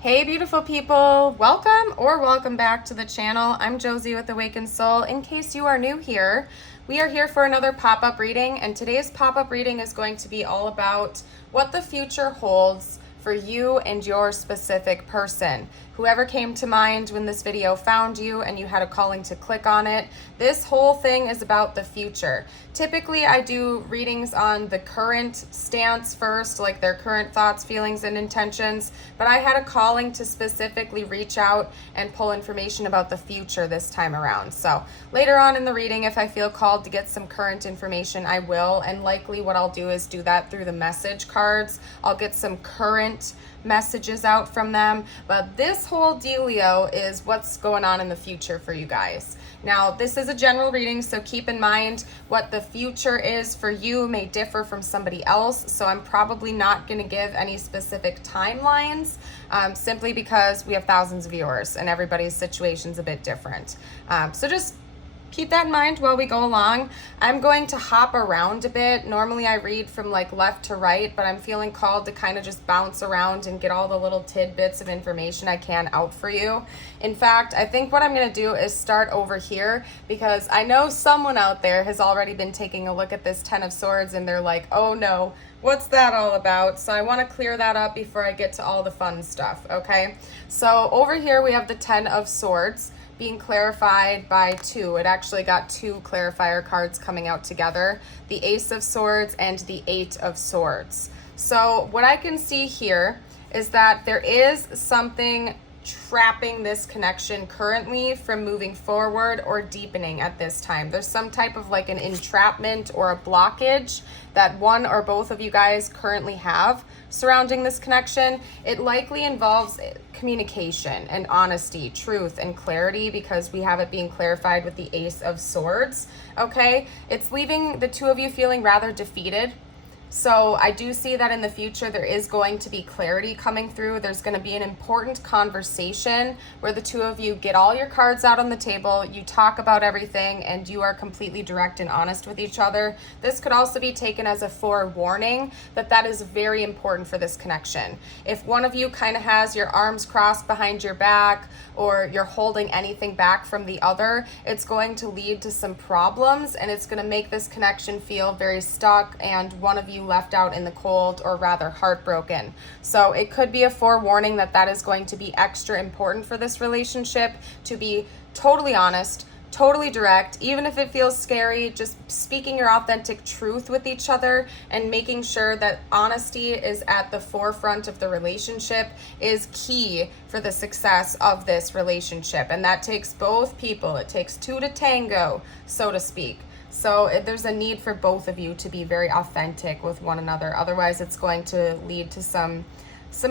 Hey beautiful people, welcome back to the channel. I'm Josie with Awakened Soul. In case you are new here, we are here for another pop-up reading, and today's pop-up reading is going to be all about what the future holds for you and your specific person. Whoever came to mind when this video found you and you had a calling to click on it, this whole thing is about the future. Typically, I do readings on the current stance first, like their current thoughts, feelings, and intentions, but I had a calling to specifically reach out and pull information about the future this time around. So later on in the reading, if I feel called to get some current information, I will, and likely what I'll do is do that through the message cards. I'll get some current messages out from them, but this whole dealio is what's going on in the future for you guys. Now, this is a general reading, so keep in mind what the future is for you may differ from somebody else, so I'm probably not going to give any specific timelines, simply because we have thousands of viewers and everybody's situation's a bit different. So just keep that in mind while we go along. I'm going to hop around a bit. Normally I read from like left to right, but I'm feeling called to kind of just bounce around and get all the little tidbits of information I can out for you. In fact, I think what I'm going to do is start over here, because I know someone out there has already been taking a look at this Ten of Swords and they're like, oh no, what's that all about? So I want to clear that up before I get to all the fun stuff, okay? So over here we have the Ten of Swords being clarified by two. It actually got two clarifier cards coming out together, the Ace of Swords and the Eight of Swords. So what I can see here is that there is something trapping this connection currently from moving forward or deepening at this time. There's some type of like an entrapment or a blockage that one or both of you guys currently have surrounding this connection. It likely involves communication and honesty, truth, and clarity, because we have it being clarified with the Ace of Swords, okay? It's leaving the two of you feeling rather defeated. So I do see that in the future there is going to be clarity coming through. There's going to be an important conversation where the two of you get all your cards out on the table, you talk about everything, and you are completely direct and honest with each other. This could also be taken as a forewarning that that is very important for this connection. If one of you kind of has your arms crossed behind your back, or you're holding anything back from the other, it's going to lead to some problems, and it's going to make this connection feel very stuck and one of you left out in the cold, or rather heartbroken. So it could be a forewarning that that is going to be extra important for this relationship, to be totally honest, totally direct, even if it feels scary. Just speaking your authentic truth with each other and making sure that honesty is at the forefront of the relationship is key for the success of this relationship. And that takes both people. It takes two to tango, so to speak. So there's a need for both of you to be very authentic with one another. Otherwise, it's going to lead to some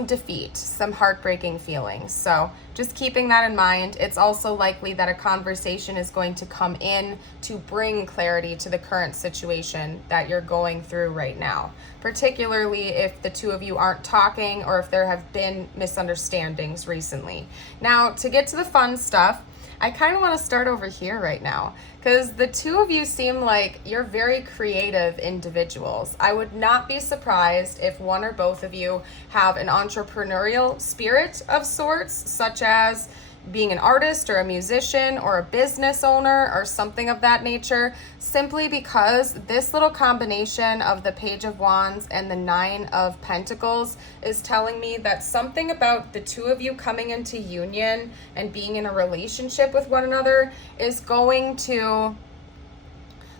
defeat, some heartbreaking feelings. So just keeping that in mind. It's also likely that a conversation is going to come in to bring clarity to the current situation that you're going through right now, particularly if the two of you aren't talking or if there have been misunderstandings recently. Now, to get to the fun stuff, I kind of want to start over here right now, because the two of you seem like you're very creative individuals. I would not be surprised if one or both of you have an entrepreneurial spirit of sorts, such as being an artist or a musician or a business owner or something of that nature, simply because this little combination of the Page of Wands and the Nine of Pentacles is telling me that something about the two of you coming into union and being in a relationship with one another is going to,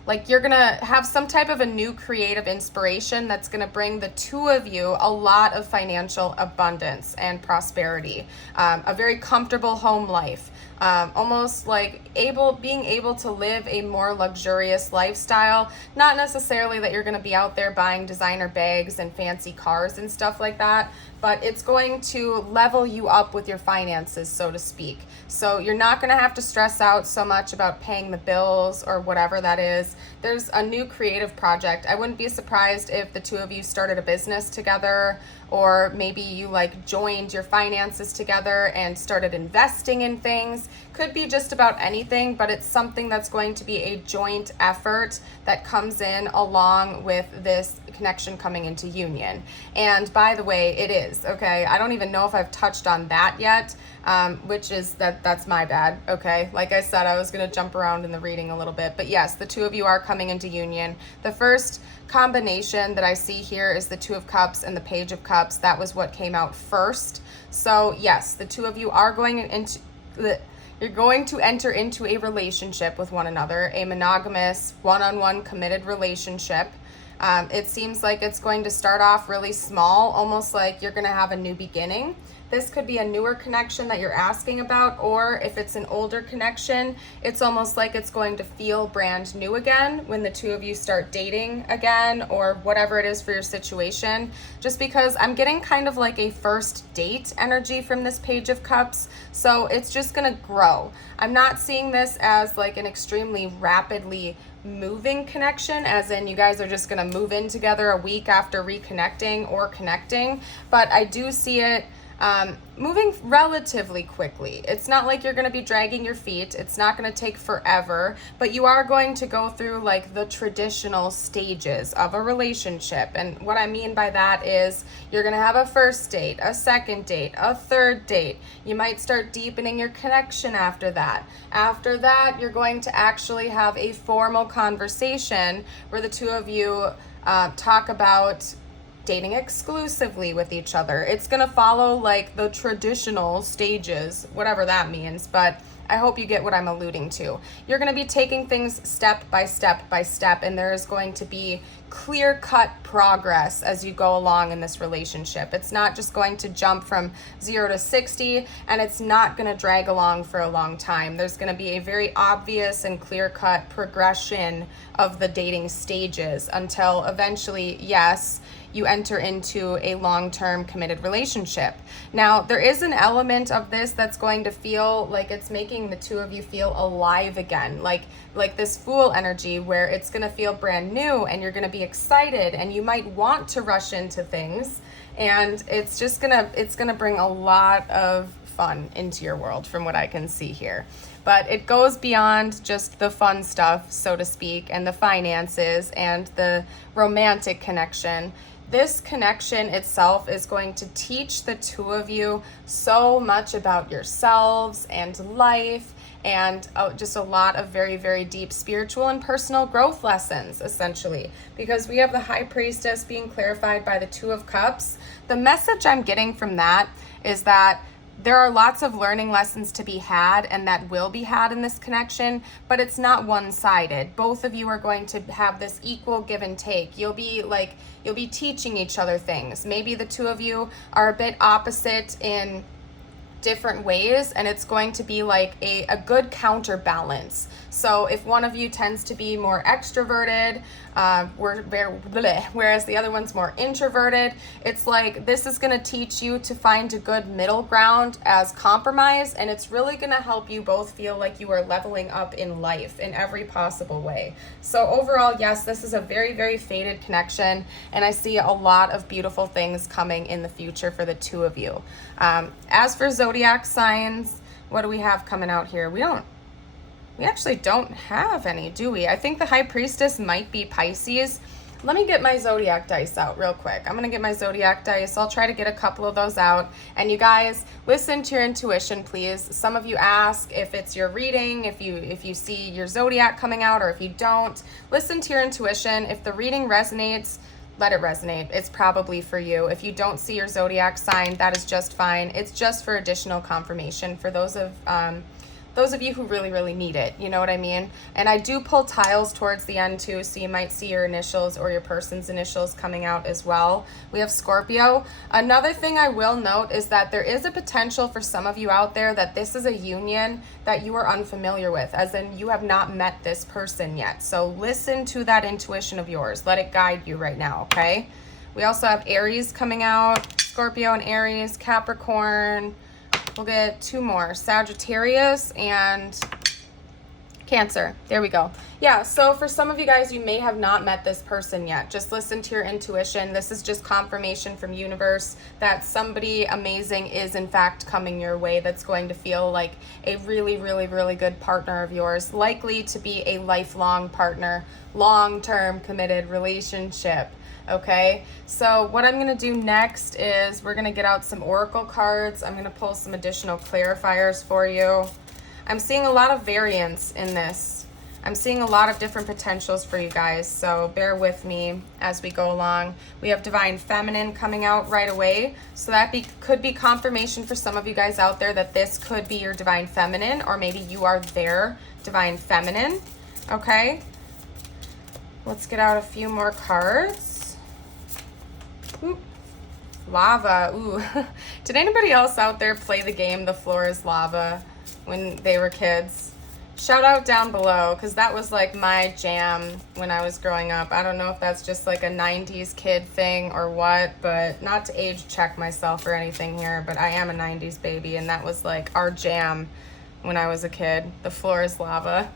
like, you're gonna have some type of a new creative inspiration that's gonna bring the two of you a lot of financial abundance and prosperity, a very comfortable home life, almost like being able to live a more luxurious lifestyle. Not necessarily that you're gonna be out there buying designer bags and fancy cars and stuff like that, but it's going to level you up with your finances, so to speak. So you're not going to have to stress out so much about paying the bills or whatever that is. There's a new creative project. I wouldn't be surprised if the two of you started a business together, or maybe you like joined your finances together and started investing in things. Could be just about anything, but it's something that's going to be a joint effort that comes in along with this connection coming into union. And by the way, it is, okay? I don't even know if I've touched on that yet, which is that's my bad, okay? Like I said, I was going to jump around in the reading a little bit, but yes, the two of you are coming into union. The first combination that I see here is the Two of Cups and the Page of Cups. That was what came out first. So yes, the two of you are going into you're going to enter into a relationship with one another, a monogamous, one-on-one committed relationship. It seems like it's going to start off really small, almost like you're going to have a new beginning. This could be a newer connection that you're asking about, or if it's an older connection, it's almost like it's going to feel brand new again when the two of you start dating again, or whatever it is for your situation. Just because I'm getting kind of like a first date energy from this Page of Cups, so it's just going to grow. I'm not seeing this as like an extremely rapidly moving connection, as in you guys are just going to move in together a week after reconnecting or connecting, but I do see it moving relatively quickly. It's not like you're going to be dragging your feet. It's not going to take forever, but you are going to go through like the traditional stages of a relationship. And what I mean by that is you're going to have a first date, a second date, a third date. You might start deepening your connection after that. After that, you're going to actually have a formal conversation where the two of you talk about dating exclusively with each other. It's going to follow like the traditional stages, whatever that means, but I hope you get what I'm alluding to. You're going to be taking things step by step by step, and there is going to be clear-cut progress as you go along in this relationship. It's not just going to jump from 0 to 60, and it's not going to drag along for a long time. There's going to be a very obvious and clear-cut progression of the dating stages until eventually, yes, you enter into a long-term committed relationship. Now, there is an element of this that's going to feel like it's making the two of you feel alive again, like this Fool energy, where it's going to feel brand new and you're going to be excited and you might want to rush into things, and it's going to bring a lot of fun into your world from what I can see here. But it goes beyond just the fun stuff, so to speak, and the finances and the romantic connection. This connection itself is going to teach the two of you so much about yourselves and life, and just a lot of very, very deep spiritual and personal growth lessons, essentially. Because we have the High Priestess being clarified by the Two of Cups. The message I'm getting from that is that there are lots of learning lessons to be had, and that will be had in this connection, but it's not one-sided. Both of you are going to have this equal give and take. You'll be teaching each other things. Maybe the two of you are a bit opposite in different ways, and it's going to be like a good counterbalance. So if one of you tends to be more extroverted, whereas the other one's more introverted, it's like this is going to teach you to find a good middle ground as compromise, and it's really going to help you both feel like you are leveling up in life in every possible way. So overall, yes, this is a very, very fated connection, and I see a lot of beautiful things coming in the future for the two of you. As for zodiac signs, what do we have coming out here? We actually don't have any, do we? I think the High Priestess might be Pisces. Let me get my zodiac dice out real quick. I'm going to get my zodiac dice. I'll try to get a couple of those out. And you guys, listen to your intuition, please. Some of you ask if it's your reading, if you see your zodiac coming out, or if you don't. Listen to your intuition. If the reading resonates, let it resonate. It's probably for you. If you don't see your zodiac sign, that is just fine. It's just for additional confirmation for those of you who really, really need it. You know what I mean? And I do pull tiles towards the end too, so you might see your initials or your person's initials coming out as well. We have Scorpio. Another thing I will note is that there is a potential for some of you out there that this is a union that you are unfamiliar with, as in you have not met this person yet. So listen to that intuition of yours. Let it guide you right now, okay? We also have Aries coming out, Scorpio and Aries, Capricorn. We'll get two more, Sagittarius and Cancer. There we go. Yeah, so for some of you guys, you may have not met this person yet. Just listen to your intuition. This is just confirmation from universe that somebody amazing is in fact coming your way that's going to feel like a really, really, really good partner of yours, likely to be a lifelong partner, long-term committed relationship. Okay, so what I'm going to do next is we're going to get out some oracle cards. I'm going to pull some additional clarifiers for you. I'm seeing a lot of variance in this. I'm seeing a lot of different potentials for you guys, so bear with me as we go along. We have Divine Feminine coming out right away, so that could be confirmation for some of you guys out there that this could be your Divine Feminine, or maybe you are their Divine Feminine, okay? Let's get out a few more cards. Oop. Lava, ooh. Did anybody else out there play the game The Floor is Lava when they were kids? Shout out down below, because that was like my jam when I was growing up. I don't know if that's just like a 90s kid thing or what, but not to age check myself or anything here, but I am a 90s baby, and that was like our jam when I was a kid. The Floor is Lava.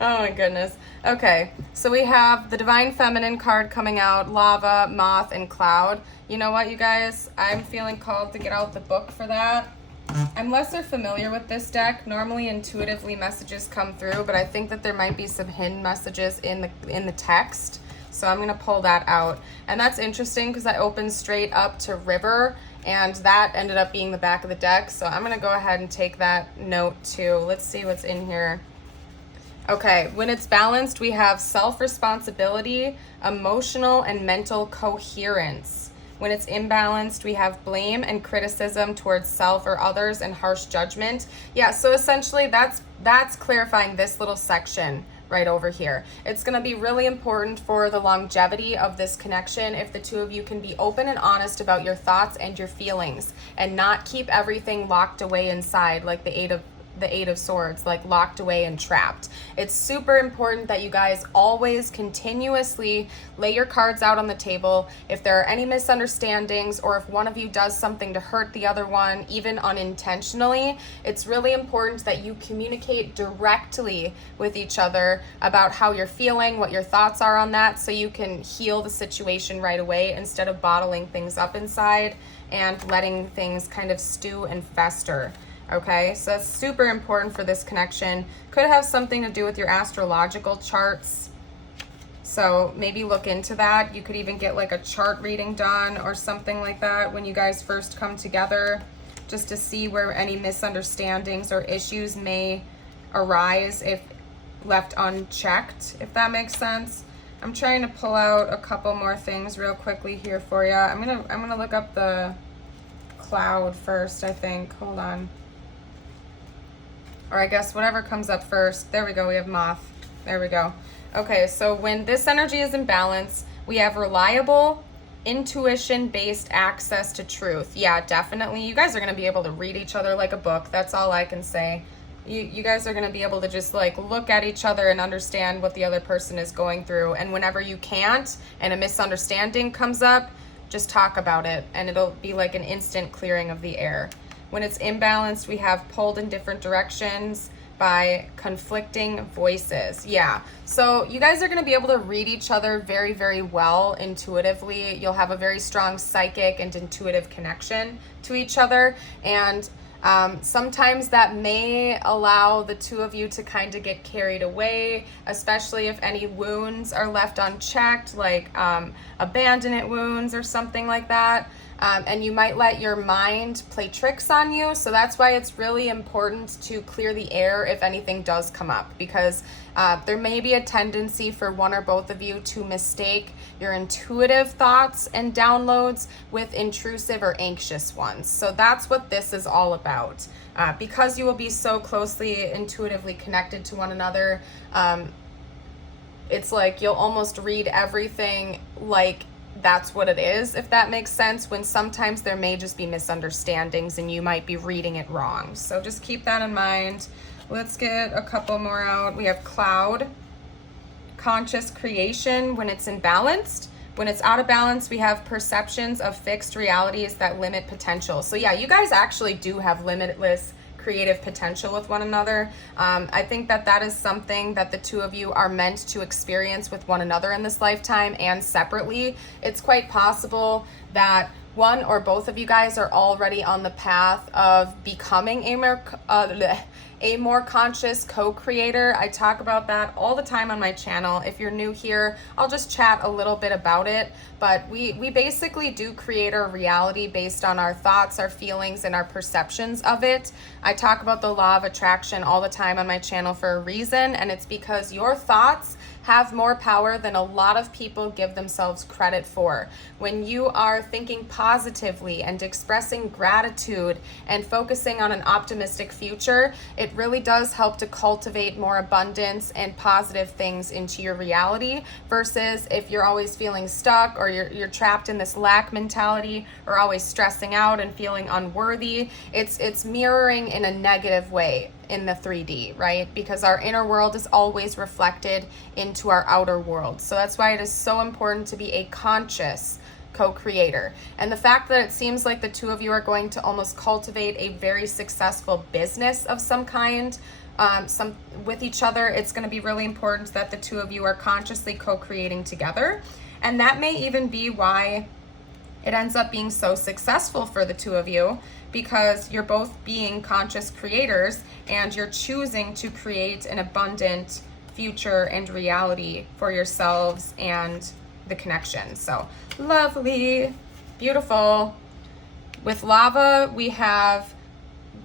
Oh my goodness. Okay, so we have the Divine Feminine card coming out, Lava, Moth, and Cloud. You know what, you guys? I'm feeling called to get out the book for that. I'm lesser familiar with this deck. Normally intuitively messages come through, but I think that there might be some hidden messages in the text. So I'm gonna pull that out. And that's interesting because that opens straight up to River, and that ended up being the back of the deck. So I'm gonna go ahead and take that note too. Let's see what's in here. Okay, when it's balanced, we have self-responsibility, emotional and mental coherence. When it's imbalanced, we have blame and criticism towards self or others and harsh judgment. Yeah, so essentially that's clarifying this little section right over here. It's going to be really important for the longevity of this connection if the two of you can be open and honest about your thoughts and your feelings and not keep everything locked away inside like the Eight of Swords, like locked away and trapped. It's super important that you guys always continuously lay your cards out on the table. If there are any misunderstandings or if one of you does something to hurt the other one, even unintentionally, it's really important that you communicate directly with each other about how you're feeling, what your thoughts are on that, so you can heal the situation right away instead of bottling things up inside and letting things kind of stew and fester. Okay, so that's super important for this connection. Could have something to do with your astrological charts. So maybe look into that. You could even get like a chart reading done or something like that when you guys first come together, just to see where any misunderstandings or issues may arise if left unchecked, if that makes sense. I'm trying to pull out a couple more things real quickly here for you. I'm gonna look up the Cloud first, I think. Hold on. Or I guess whatever comes up first. There we go, we have Moth. There we go. Okay, so when this energy is in balance, we have reliable, intuition-based access to truth. Yeah, definitely. You guys are going to be able to read each other like a book. That's all I can say. You guys are going to be able to just like look at each other and understand what the other person is going through. And whenever you can't and a misunderstanding comes up, just talk about it and it'll be like an instant clearing of the air. When it's imbalanced, we have pulled in different directions by conflicting voices. Yeah, so you guys are going to be able to read each other very, very well intuitively. You'll have a very strong psychic and intuitive connection to each other. And sometimes that may allow the two of you to kind of get carried away, especially if any wounds are left unchecked, like abandonment wounds or something like that. And you might let your mind play tricks on you. So that's why it's really important to clear the air if anything does come up, because there may be a tendency for one or both of you to mistake your intuitive thoughts and downloads with intrusive or anxious ones. So that's what this is all about. Because you will be so closely intuitively connected to one another, it's like you'll almost read everything like that's what it is, if that makes sense, when sometimes there may just be misunderstandings and you might be reading it wrong. So just keep that in mind. Let's get a couple more out. We have Cloud, conscious creation when it's imbalanced. When it's out of balance, we have perceptions of fixed realities that limit potential. So yeah, you guys actually do have limitless creative potential with one another. I think that that is something that the two of you are meant to experience with one another in this lifetime and separately. It's quite possible that one or both of you guys are already on the path of becoming a more conscious co-creator. I talk about that all the time on my channel. If you're new here, I'll just chat a little bit about it. But we basically do create our reality based on our thoughts, our feelings, and our perceptions of it. I talk about the law of attraction all the time on my channel for a reason, and it's because your thoughts have more power than a lot of people give themselves credit for. When you are thinking positively and expressing gratitude and focusing on an optimistic future, it really does help to cultivate more abundance and positive things into your reality, versus if you're always feeling stuck or you're trapped in this lack mentality or always stressing out and feeling unworthy. It's mirroring in a negative way in the 3D, right? Because our inner world is always reflected into our outer world. So that's why it is so important to be a conscious co-creator. And the fact that it seems like the two of you are going to almost cultivate a very successful business of some kind, with each other, it's going to be really important that the two of you are consciously co-creating together. And that may even be why it ends up being so successful for the two of you, because you're both being conscious creators and you're choosing to create an abundant future and reality for yourselves and the connection. So lovely, beautiful. With lava, we have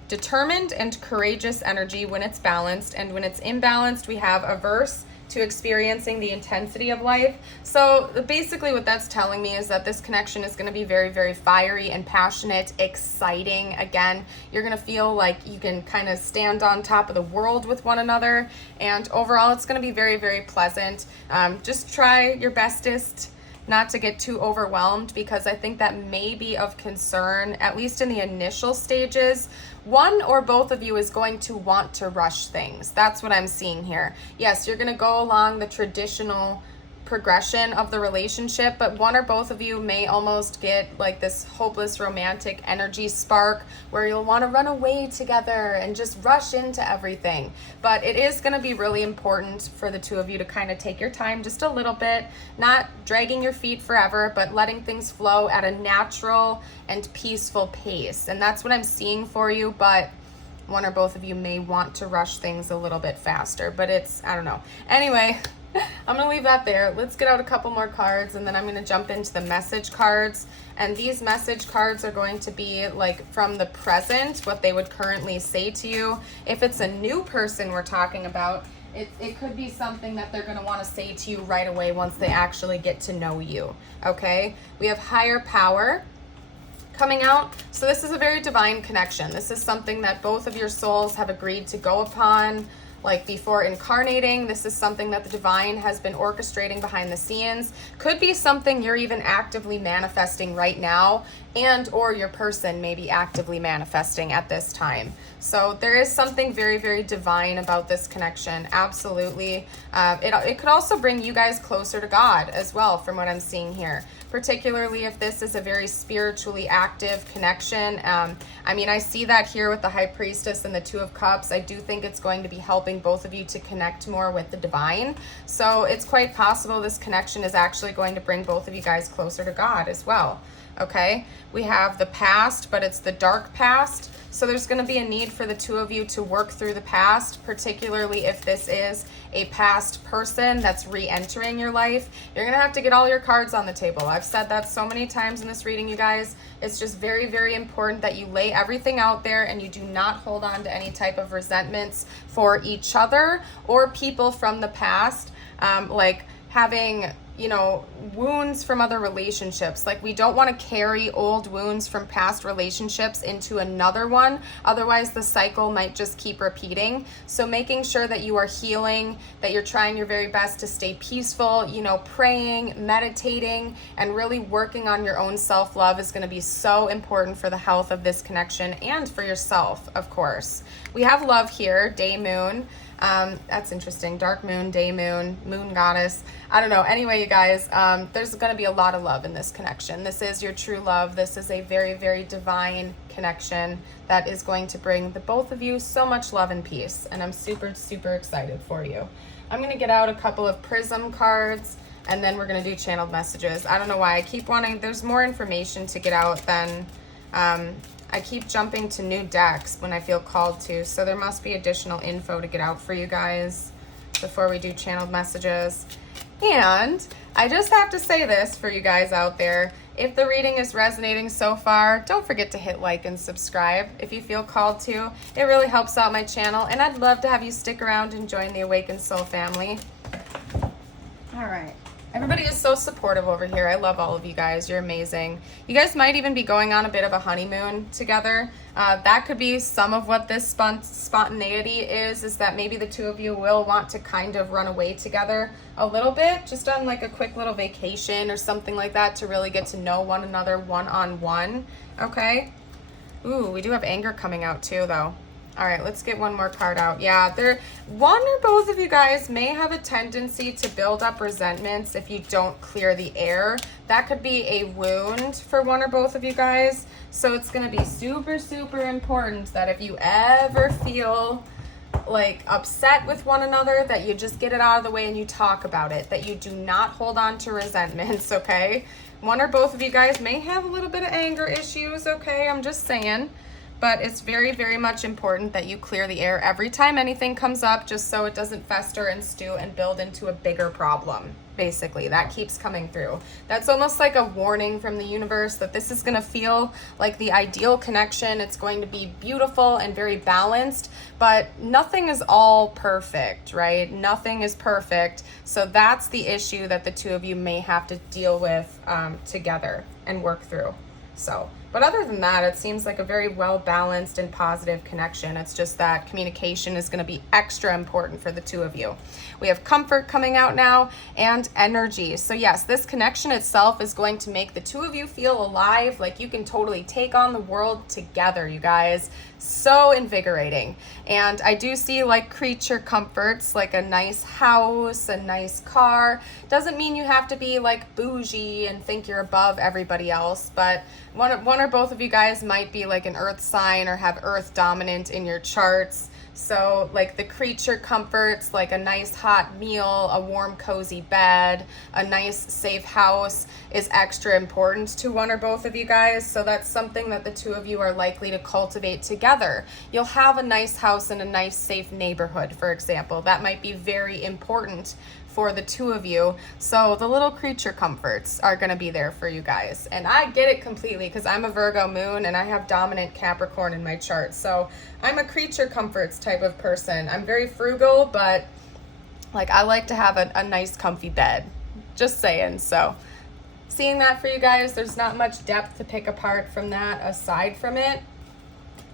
determined and courageous energy when it's balanced, and when it's imbalanced, we have averse to experiencing the intensity of life. So basically what that's telling me is that this connection is going to be very, very fiery and passionate, exciting. Again, you're going to feel like you can kind of stand on top of the world with one another, and overall it's going to be very, very pleasant. Just try your bestest not to get too overwhelmed, because I think that may be of concern, at least in the initial stages. One or both of you is going to want to rush things. That's what I'm seeing here. Yes, you're going to go along the traditional progression of the relationship, but one or both of you may almost get like this hopeless romantic energy spark where you'll want to run away together and just rush into everything. But it is going to be really important for the two of you to kind of take your time just a little bit, not dragging your feet forever, but letting things flow at a natural and peaceful pace. And that's what I'm seeing for you, but one or both of you may want to rush things a little bit faster, but it's, I don't know. Anyway, I'm going to leave that there. Let's get out a couple more cards, and then I'm going to jump into the message cards. And these message cards are going to be like from the present, what they would currently say to you. If it's a new person we're talking about, it could be something that they're going to want to say to you right away once they actually get to know you. Okay? We have higher power coming out. So this is a very divine connection. This is something that both of your souls have agreed to go upon, like before incarnating. This is something that the divine has been orchestrating behind the scenes. Could be something you're even actively manifesting right now, and or your person may be actively manifesting at this time. So there is something very, very divine about this connection. Absolutely. It could also bring you guys closer to God as well, from what I'm seeing here, particularly if this is a very spiritually active connection. I mean, I see that here with the High Priestess and the Two of Cups. I do think it's going to be helping both of you to connect more with the divine. So it's quite possible this connection is actually going to bring both of you guys closer to God as well. Okay, we have the past, but it's the dark past. So there's going to be a need for the two of you to work through the past, particularly if this is a past person that's re-entering your life. You're going to have to get all your cards on the table. I've said that so many times in this reading, you guys. It's just very, very important that you lay everything out there and you do not hold on to any type of resentments for each other or people from the past, like having, you know, wounds from other relationships. Like, we don't want to carry old wounds from past relationships into another one. Otherwise, the cycle might just keep repeating. So making sure that you are healing, that you're trying your very best to stay peaceful, you know, praying, meditating, and really working on your own self-love is going to be so important for the health of this connection and for yourself, of course. We have love here, day, moon. That's interesting. Dark moon, day moon, moon goddess. I don't know. Anyway, you guys, there's going to be a lot of love in this connection. This is your true love. This is a very, very divine connection that is going to bring the both of you so much love and peace. And I'm super, super excited for you. I'm going to get out a couple of prism cards, and then we're going to do channeled messages. I don't know why I keep wanting, there's more information to get out than, I keep jumping to new decks when I feel called to, so there must be additional info to get out for you guys before we do channeled messages. And I just have to say this for you guys out there. If the reading is resonating so far, don't forget to hit like and subscribe if you feel called to. It really helps out my channel, and I'd love to have you stick around and join the Awakened Soul family. All right. Everybody is so supportive over here. I love all of you guys. You're amazing. You guys might even be going on a bit of a honeymoon together. That could be some of what this spontaneity is that maybe the two of you will want to kind of run away together a little bit, just on like a quick little vacation or something like that to really get to know one another one-on-one, okay? Ooh, we do have anger coming out too, though. All right, let's get one more card out. Yeah, one or both of you guys may have a tendency to build up resentments if you don't clear the air. That could be a wound for one or both of you guys. So it's going to be super, super important that if you ever feel like upset with one another, that you just get it out of the way and you talk about it, that you do not hold on to resentments, okay? One or both of you guys may have a little bit of anger issues, okay? I'm just saying. But it's very, very much important that you clear the air every time anything comes up, just so it doesn't fester and stew and build into a bigger problem. Basically, that keeps coming through. That's almost like a warning from the universe that this is going to feel like the ideal connection. It's going to be beautiful and very balanced, but nothing is all perfect, right? Nothing is perfect. So that's the issue that the two of you may have to deal with together and work through. But other than that, it seems like a very well-balanced and positive connection. It's just that communication is going to be extra important for the two of you. We have comfort coming out now and energy. So yes, this connection itself is going to make the two of you feel alive, like you can totally take on the world together, you guys. So invigorating. And I do see like creature comforts, like a nice house, a nice car. Doesn't mean you have to be like bougie and think you're above everybody else, but one or both of you guys might be like an earth sign or have earth dominant in your charts. So like the creature comforts, like a nice hot meal, a warm cozy bed, a nice safe house is extra important to one or both of you guys. So that's something that the two of you are likely to cultivate together. You'll have a nice house in a nice safe neighborhood, for example. That might be very important for the two of you. So the little creature comforts are going to be there for you guys. And I get it completely because I'm a Virgo moon and I have dominant Capricorn in my chart. So I'm a creature comforts type of person. I'm very frugal, but like I like to have a nice comfy bed. Just saying. So seeing that for you guys, there's not much depth to pick apart from that aside from it.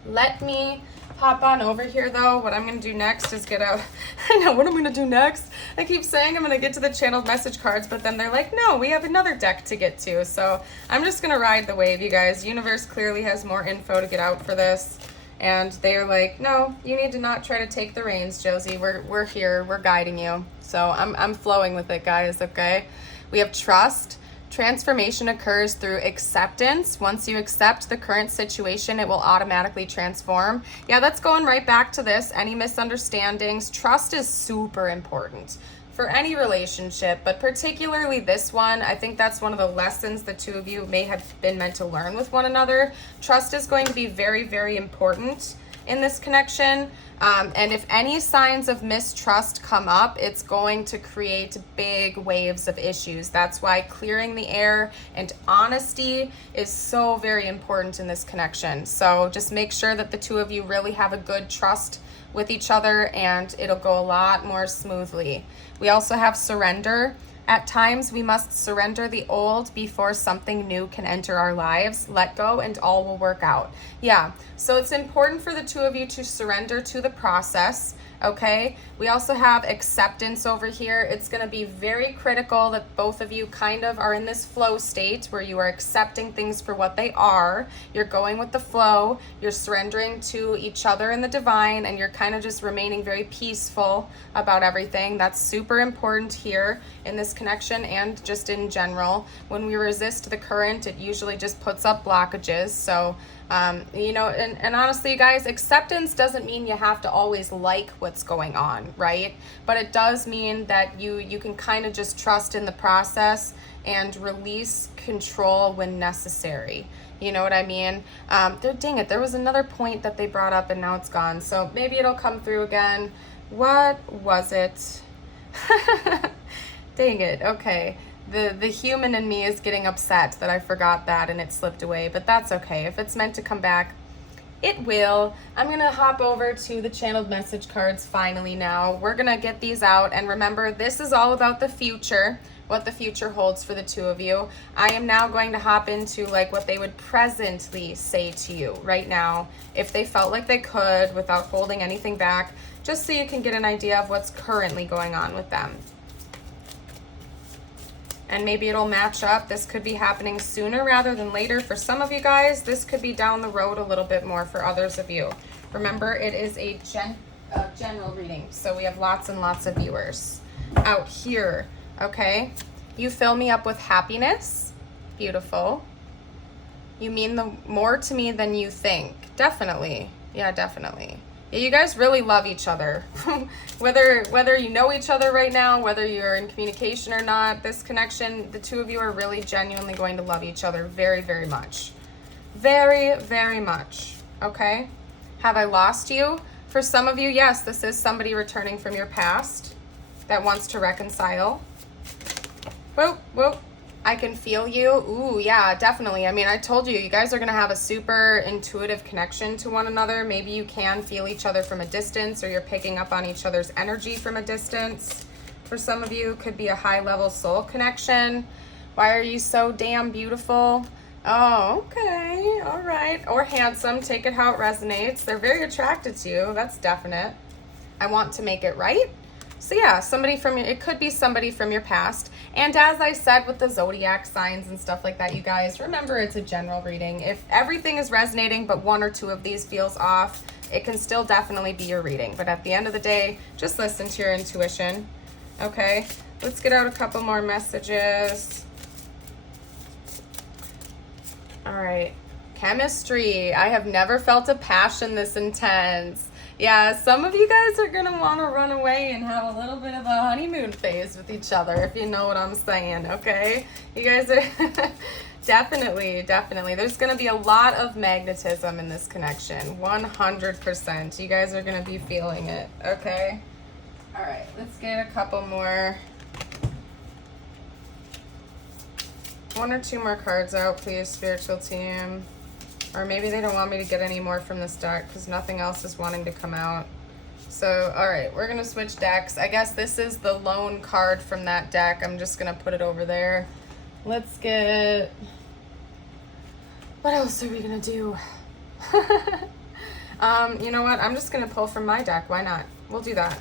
Let me hop on over here though. What I'm going to do next is get out. I know what I'm going to do next. I keep saying I'm going to get to the channeled message cards, but then they're like, no, we have another deck to get to. So I'm just going to ride the wave, you guys. Universe clearly has more info to get out for this. And they're like, no, you need to not try to take the reins, Josie. We're here. We're guiding you. So I'm flowing with it, guys, okay? We have trust. Transformation occurs through acceptance. Once you accept the current situation, it will automatically transform. Yeah, that's going right back to this. Any misunderstandings. Trust is super important for any relationship, but particularly this one. I think that's one of the lessons the two of you may have been meant to learn with one another. Trust is going to be very, very important in this connection. And if any signs of mistrust come up, it's going to create big waves of issues. That's why clearing the air and honesty is so very important in this connection. So just make sure that the two of you really have a good trust with each other and it'll go a lot more smoothly. We also have surrender. At times, we must surrender the old before something new can enter our lives. Let go and all will work out. Yeah, so it's important for the two of you to surrender to the process, okay? We also have acceptance over here. It's going to be very critical that both of you kind of are in this flow state where you are accepting things for what they are. You're going with the flow. You're surrendering to each other in the divine, and you're kind of just remaining very peaceful about everything. That's super important here in this connection and just in general. When we resist the current, it usually just puts up blockages. So you know, and honestly, you guys, acceptance doesn't mean you have to always like what's going on, right? But it does mean that you can kind of just trust in the process and release control when necessary. You know what I mean? Dang it, there was another point that they brought up and now it's gone. So maybe it'll come through again. What was it? Dang it, okay. The human in me is getting upset that I forgot that and it slipped away, but that's okay. If it's meant to come back, it will. I'm going to hop over to the channeled message cards finally now. We're going to get these out, and remember, this is all about the future, what the future holds for the two of you. I am now going to hop into like what they would presently say to you right now, if they felt like they could without holding anything back, just so you can get an idea of what's currently going on with them. And maybe it'll match up. This could be happening sooner rather than later for some of you guys. This could be down the road a little bit more for others of you. Remember, it is a general reading, so we have lots and lots of viewers out here, okay? You fill me up with happiness. Beautiful. You mean the more to me than you think. Definitely. Yeah, definitely. Yeah, you guys really love each other. whether you know each other right now, whether you're in communication or not, this connection, the two of you are really genuinely going to love each other very, very much. Very, very much. Okay? Have I lost you? For some of you, yes, this is somebody returning from your past that wants to reconcile. Whoa, whoa. I can feel you. Ooh, yeah, definitely. I mean, I told you, you guys are going to have a super intuitive connection to one another. Maybe you can feel each other from a distance, or you're picking up on each other's energy from a distance. For some of you, it could be a high-level soul connection. Why are you so damn beautiful? Oh, okay. All right. Or handsome. Take it how it resonates. They're very attracted to you. That's definite. I want to make it right. So yeah, it could be somebody from your past. And as I said with the zodiac signs and stuff like that, you guys, remember it's a general reading. If everything is resonating but one or two of these feels off, it can still definitely be your reading. But at the end of the day, just listen to your intuition. Okay, let's get out a couple more messages. All right, chemistry. I have never felt a passion this intense. Yeah, some of you guys are going to want to run away and have a little bit of a honeymoon phase with each other, if you know what I'm saying, okay? You guys are definitely. There's going to be a lot of magnetism in this connection, 100%. You guys are going to be feeling it, okay? All right, let's get a couple more. One or two more cards out, please, spiritual team. Or maybe they don't want me to get any more from this deck because nothing else is wanting to come out. So, all right, we're going to switch decks. I guess this is the lone card from that deck. I'm just going to put it over there. Let's get... What else are we going to do? You know what? I'm just going to pull from my deck. Why not? We'll do that.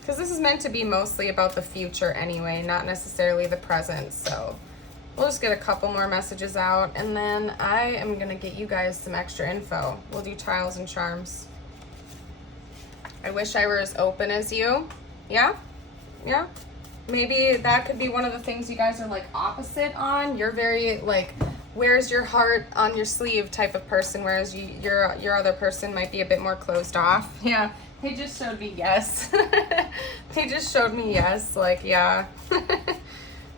Because this is meant to be mostly about the future anyway, not necessarily the present, so... We'll just get a couple more messages out, and then I am going to get you guys some extra info. We'll do trials and charms. I wish I were as open as you. Yeah? Yeah? Maybe that could be one of the things you guys are, like, opposite on. You're very, like, where's your heart on your sleeve type of person, whereas your other person might be a bit more closed off. Yeah. They just showed me yes. They just showed me yes. Like, yeah.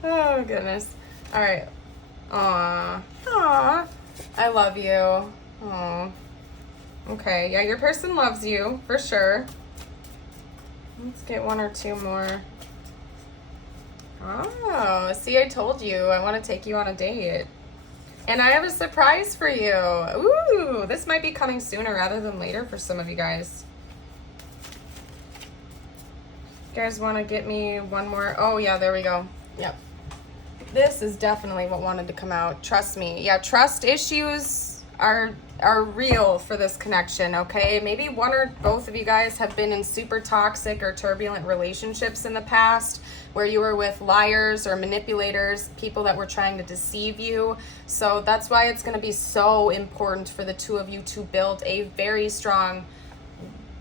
Oh, goodness. All right. Aw. I love you. Aw. Okay. Yeah, your person loves you, for sure. Let's get one or two more. Oh, see, I told you. I want to take you on a date. And I have a surprise for you. Ooh, this might be coming sooner rather than later for some of you guys. You guys want to get me one more? Oh, yeah, there we go. Yep. This is definitely what wanted to come out. Trust me. Yeah, trust issues are real for this connection, okay? Maybe one or both of you guys have been in super toxic or turbulent relationships in the past where you were with liars or manipulators, people that were trying to deceive you. So that's why it's going to be so important for the two of you to build a very strong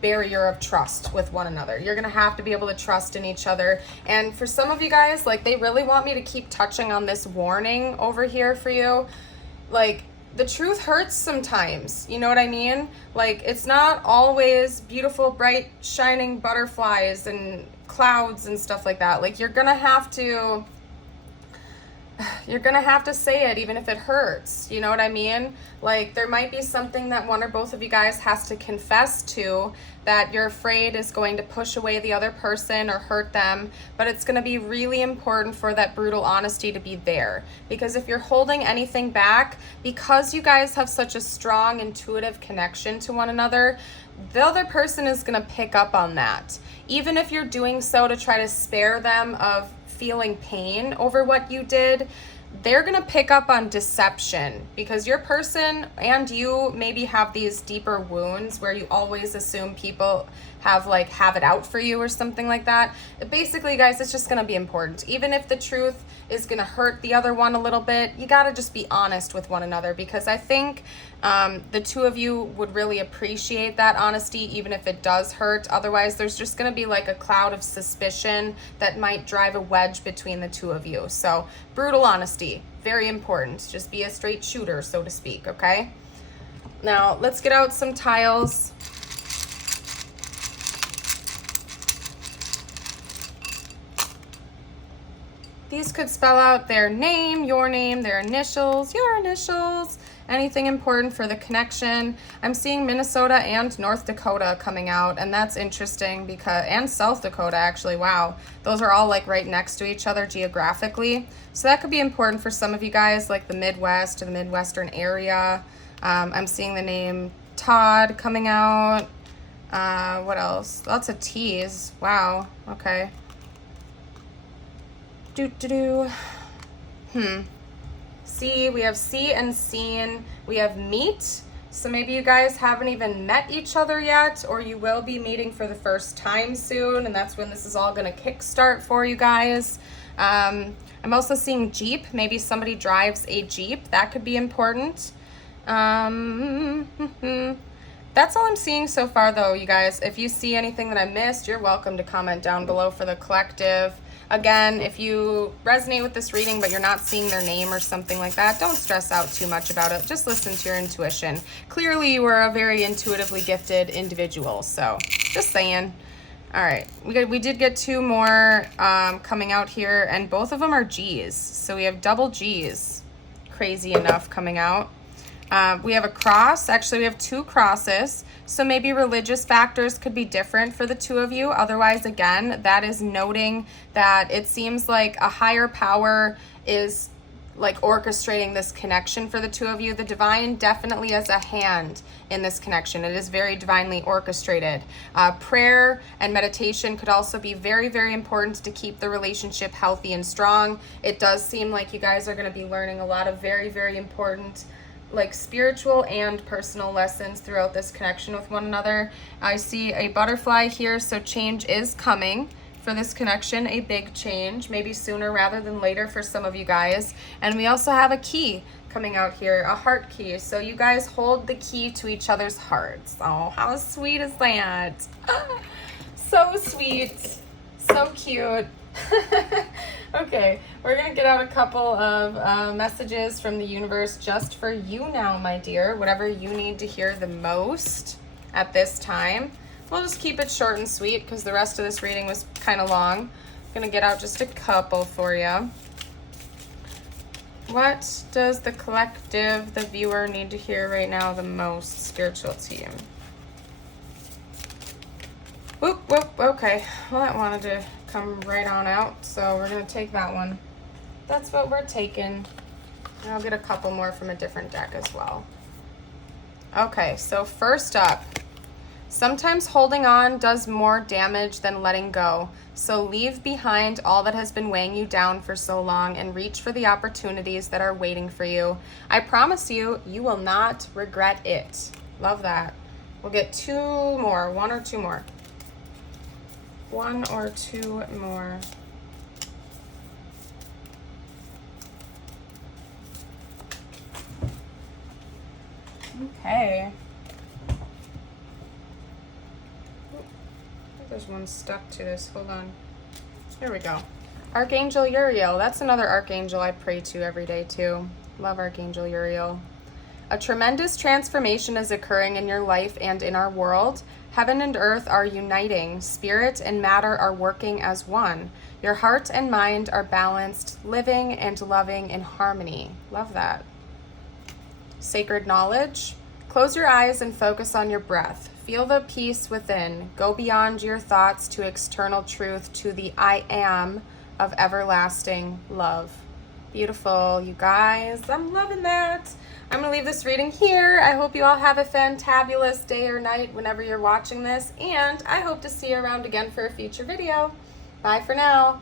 barrier of trust with one another. You're gonna have to be able to trust in each other. And for some of you guys, like, they really want me to keep touching on this warning over here for you. Like, the truth hurts sometimes, you know what I mean? Like, it's not always beautiful, bright, shining butterflies and clouds and stuff like that. Like, you're gonna have to say it even if it hurts, you know what I mean? Like, there might be something that one or both of you guys has to confess to that you're afraid is going to push away the other person or hurt them, but it's going to be really important for that brutal honesty to be there. Because if you're holding anything back, because you guys have such a strong intuitive connection to one another, the other person is going to pick up on that. Even if you're doing so to try to spare them of feeling pain over what you did, they're going to pick up on deception, because your person and you maybe have these deeper wounds where you always assume people have it out for you or something like that. Basically, guys, it's just going to be important. Even if the truth is going to hurt the other one a little bit, you got to just be honest with one another, because I think the two of you would really appreciate that honesty, even if it does hurt. Otherwise, there's just going to be like a cloud of suspicion that might drive a wedge between the two of you. So brutal honesty, very important. Just be a straight shooter, so to speak, okay? Now, let's get out some tiles. These could spell out their name, their initials, your initials, anything important for the connection. I'm seeing Minnesota and North Dakota coming out, and that's interesting and South Dakota, actually. Wow. Those are all like right next to each other geographically. So that could be important for some of you guys, like the Midwest or the Midwestern area. I'm seeing the name Todd coming out. What else? Lots of T's. Wow. Okay. See, we have see and seen. We have meet. So maybe you guys haven't even met each other yet, or you will be meeting for the first time soon, and that's when this is all going to kickstart for you guys. I'm also seeing Jeep. Maybe somebody drives a Jeep. That could be important. That's all I'm seeing so far, though, you guys. If you see anything that I missed, you're welcome to comment down below for the collective. Again, if you resonate with this reading but you're not seeing their name or something like that, don't stress out too much about it. Just listen to your intuition. Clearly, you are a very intuitively gifted individual, so just saying. All right, we did get two more coming out here, and both of them are G's. So we have double G's, crazy enough, coming out. We have a cross. Actually, we have two crosses. So maybe religious factors could be different for the two of you. Otherwise, again, that is noting that it seems like a higher power is like orchestrating this connection for the two of you. The divine definitely has a hand in this connection. It is very divinely orchestrated. Prayer and meditation could also be very, very important to keep the relationship healthy and strong. It does seem like you guys are going to be learning a lot of very, very important spiritual and personal lessons throughout this connection with one another. I see a butterfly here, so change is coming for this connection, a big change, maybe sooner rather than later for some of you guys. And we also have a key coming out here, a heart key. So you guys hold the key to each other's hearts. Oh, how sweet is that? So sweet, so cute. Okay, we're gonna get out a couple of messages from the universe just for you now, my dear. Whatever you need to hear the most at this time. We'll just keep it short and sweet because the rest of this reading was kind of long. I'm gonna get out just a couple for you. What does the collective, the viewer, need to hear right now the most, spiritual team? Whoop, whoop, okay. Well, that wanted to come right on out, so we're going to take that one. That's what we're taking. And I'll get a couple more from a different deck as well. Okay, so first up, Sometimes holding on does more damage than letting go. So leave behind all that has been weighing you down for so long and reach for the opportunities that are waiting for you. I promise you, you will not regret it. Love that. We'll get two more, one or two more. One or two more. Okay. There's one stuck to this. Hold on. Here we go. Archangel Uriel. That's another archangel I pray to every day too. Love Archangel Uriel. A tremendous transformation is occurring in your life and in our world. Heaven and earth are uniting. Spirit and matter are working as one. Your heart and mind are balanced, living and loving in harmony. Love that. Sacred knowledge. Close your eyes and focus on your breath. Feel the peace within. Go beyond your thoughts to external truth, to the I am of everlasting love. Beautiful, you guys. I'm loving that. I'm going to leave this reading here. I hope you all have a fantabulous day or night whenever you're watching this, and I hope to see you around again for a future video. Bye for now.